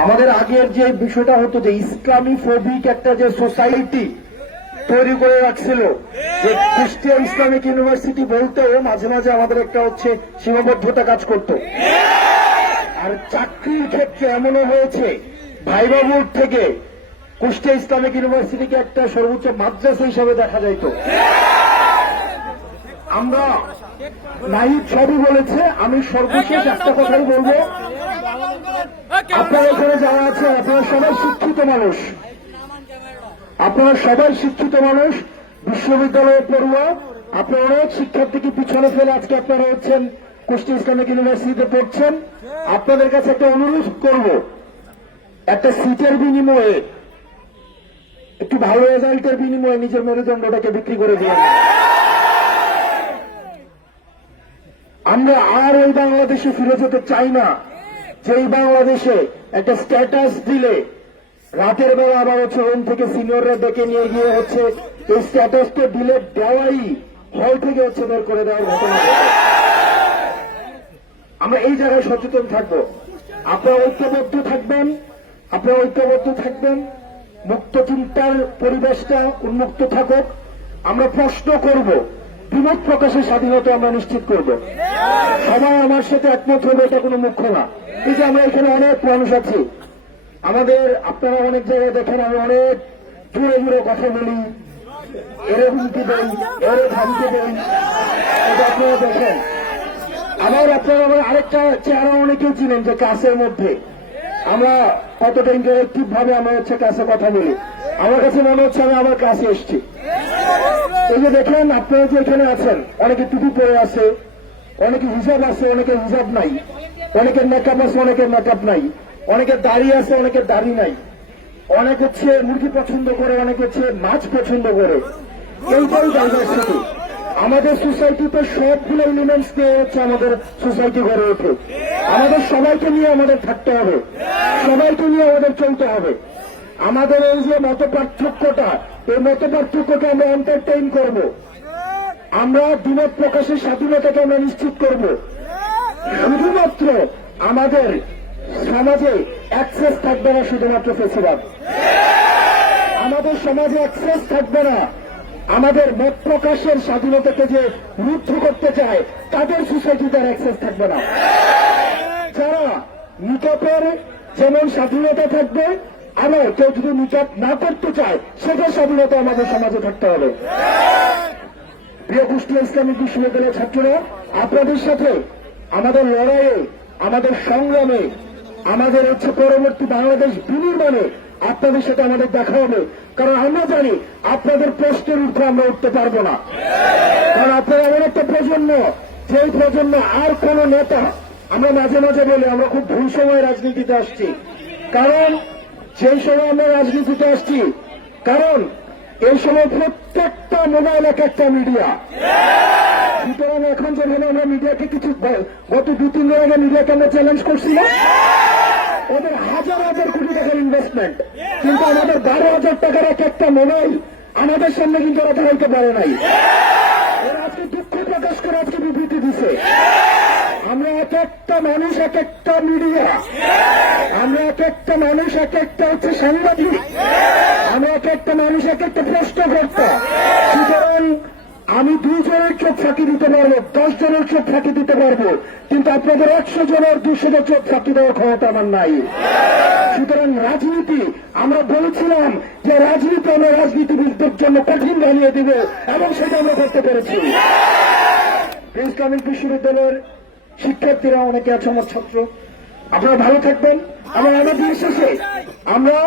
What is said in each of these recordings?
আমাদের আগের যে বিষয়টা হতো যে ইসলামী ফোবিক একটা যে সোসাইটি তৈরি করে রাখছিল, যে কুষ্টিয়া ইসলামিক ইউনিভার্সিটি বলতেও মাঝে মাঝে আমাদের একটা সীমাবদ্ধতা কাজ করত। আর চাকরির ক্ষেত্রে এমনও হয়েছে ভাইবা বোর্ড থেকে কুষ্টিয়া ইসলামিক ইউনিভার্সিটিকে একটা সর্বোচ্চ মাদ্রাসা হিসাবে দেখা যাইত। আমরা নাহিদ সবই বলেছে, আমি সর্বশেষ একটা কথাই বলবো, আপনারা এখানে যারা আছে আপনারা সবাই শিক্ষিত মানুষ, আপনারা সবাই শিক্ষিত মানুষ, বিশ্ববিদ্যালয়ে পড়ুয়া, আপনারা অনেক শিক্ষার্থীকে পিছনে ফেলে আজকে আপনারা হচ্ছেন কুষ্টিয়া ইসলামিক ইউনিভার্সিটিতে পড়ছেন। আপনাদের কাছে একটা অনুরোধ করব, একটা সিটের বিনিময়ে, একটু ভালো রেজাল্টের বিনিময়ে নিজের মেরুদণ্ডটাকে বিক্রি করে দিয়ে আমরা আর ওই বাংলাদেশে ফিরে যেতে চাই না, যেই বাংলাদেশে একটা স্ট্যাটাস দিলে রাতের বেলা আবার রুম থেকে সিনিয়ররা ডেকে নিয়ে গিয়ে এই স্ট্যাটাসটা দিলে দেওয়াই হল থেকে বের করে দেওয়ার ঘটনা। আমরা এই জায়গায় সচেতন থাকবো। আপনারা ঐক্যবদ্ধ থাকবেন, মুক্ত চিন্তার পরিবেশটা উন্মুক্ত থাকুক। আমরা প্রশ্ন করব, বিমত প্রকাশের স্বাধীনতা আমরা নিশ্চিত করব। সবাই আমার সাথে একমত হবে, এটা কোনো মুখ্য না। এই যে আমরা এখানে অনেক মানুষ আছি, আপনারা অনেক জায়গায় দেখেন আমি অনেক জোরে জোরে কথা বলি, এরে হুমকি দেই, এরে ধমকি দেই, এটা আপনারা দেখেন। আপনারা আরেকটা চেহারা অনেকেই চিনেন যে ক্লাসের মধ্যে আমরা কতটা ইন্টারেক্টিভ ভাবে আমরা ক্লাসে কথা বলি। আমার কাছে মনে হচ্ছে আমি আমার ক্লাসে এসছি। এই যে দেখেন আপনারা যে এখানে আছেন, অনেকে টুপি পরে আছে, অনেকে হিসাব আছে, অনেকের হিসাব নাই, অনেকের মেকআপ আছে, অনেকের মেকআপ নাই, অনেকের দাড়ি আছে, অনেকের দাড়ি নাই, অনেক মুরগি পছন্দ করে, অনেক মাছ পছন্দ করে। এইটাই ডাইভার্সিটি। আমাদের সোসাইটিতে সবগুলো এলিমেন্টস নিয়ে আমাদের সোসাইটি গড়ে ওঠে। আমাদের সবাইকে নিয়ে আমাদের থাকতে হবে, সবাইকে নিয়ে আমাদের চলতে হবে। আমাদের এই যে মত পার্থক্যটা, এই মত পার্থক্যকে আমরা এন্টারটেইন করব। আমরা বিমত প্রকাশের স্বাধীনতাকে আমরা নিশ্চিত করব। শুধুমাত্র আমাদের সমাজে অ্যাক্সেস থাকবে না শুধুমাত্র ফেসিবাদ, আমাদের সমাজে অ্যাক্সেস থাকবে না আমাদের মত প্রকাশের স্বাধীনতাকে যে রুদ্ধ করতে চায় তাদের সোসাইটিতে অ্যাক্সেস থাকবে না। যারা নিকাপের যেমন স্বাধীনতা থাকবে, আবার কেউ যদি নিকাপ না করতে চায় সেটার স্বাধীনতা আমাদের সমাজে থাকতে হবে। প্রিয় কুষ্টিয়া ইসলামিক বিশ্ববিদ্যালয়ের ছাত্ররা, আপনাদের সাথে আমাদের লড়াইয়ে, আমাদের সংগ্রামে, আমাদের পরবর্তী বাংলাদেশ বিনির্মাণে আপনাদের সাথে আমাদের দেখা হবে। কারণ আমরা জানি আপনাদের প্রশ্নের ঊর্ধ্বে আমরা উঠতে পারবো না। কারণ আপনারা এমন একটা প্রজন্ম, যেই প্রজন্ম আর কোন নেতা, আমরা মাঝে মাঝে বলি আমরা খুব ভুল সময় রাজনীতিতে আসছি। কারণ যেই সময় আমরা রাজনীতিতে আসছি, কারণ এই সময় প্রত্যেকটা মোবাইল এক একটা মিডিয়া। সুতরাং এখন যেখানে আমরা মিডিয়াকে কিছু গত 2-3 দিন আগে মিডিয়াকে আমরা চ্যালেঞ্জ করছি না, ওদের হাজার হাজার কোটি টাকার ইনভেস্টমেন্ট, কিন্তু আমাদের 12,000 টাকার এক একটা মোবাইল আমাদের সামনে কিন্তু ওরা দাঁড়াইতে পারে নাই। ওরা আজকে দুঃখ প্রকাশ করে আজকে বিবৃতি দিছে। আমরা এক একটা মানুষ, এক একটা মিডিয়া, আমরা এক একটা মানুষ, এক একটা সাংবাদিক, আমরা এক একটা মানুষ, এক একটা প্রশ্নকর্তা। সুতরাং আমি 2 জনের চোখ ফাঁকি দিতে পারবো, 10 জনের চোখ ফাঁকি দিতে পারবো, কিন্তু আপনাদের 100 জনের 200 চোখ ফাঁকি দেওয়ার ক্ষমতা আমার নাই। সুতরাং রাজনীতি, আমরা বলেছিলাম যে রাজনীতি আমরা রাজনীতিবিদদের জন্য কঠিন বানিয়ে দিব, এবং সেটা আমরা করতে পেরেছি। ইসলামিক বিশ্ববিদ্যালয়ের শিক্ষার্থীরা অনেকে আছে আমার ছাত্র, আপনারা ভালো থাকবেন। এবং আমাদের শেষে আমরা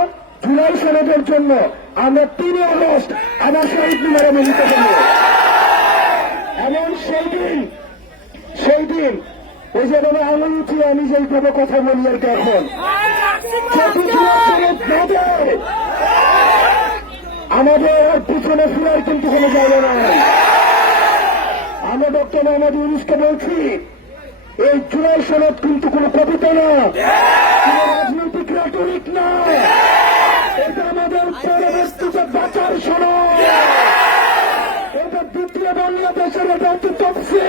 জুলাই সনদের জন্য আমরা 3 আগস্ট আমার শহীদ মিনারে মিলিত হব। এমন সেই দিন ওই যে আঙুলটি আমি যেইভাবে কথা বলি আর কি, এখন আমাদের আর পিছনে ফিরার কিন্তু কোনো জায়গা নাই। আমরা ডক্টর মোহাম্মদ ইউনূসকে বলছি, এই জুলাই সনদ কিন্তু কোনো কবিতা না, কোনো রাজনৈতিক রেটরিক না, এটা আমাদের পরবর্তীতে বাঁচার সনদ। এটা দ্বিতীয় বাংলাদেশের, এটা হচ্ছে তফসিল।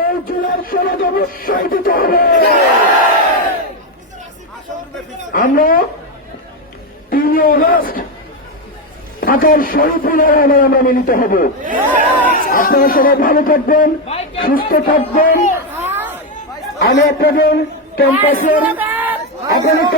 এই জুলাই সনদ অবশ্যই দিতে হবে। আমরা 3 অগস্ট ঢাকার শহীদ মিনারে আমরা মিলিত হব। আপনারা সবাই ভালো থাকবেন, সুস্থ থাকবেন। আমি আপনাদের ক্যাম্পাসের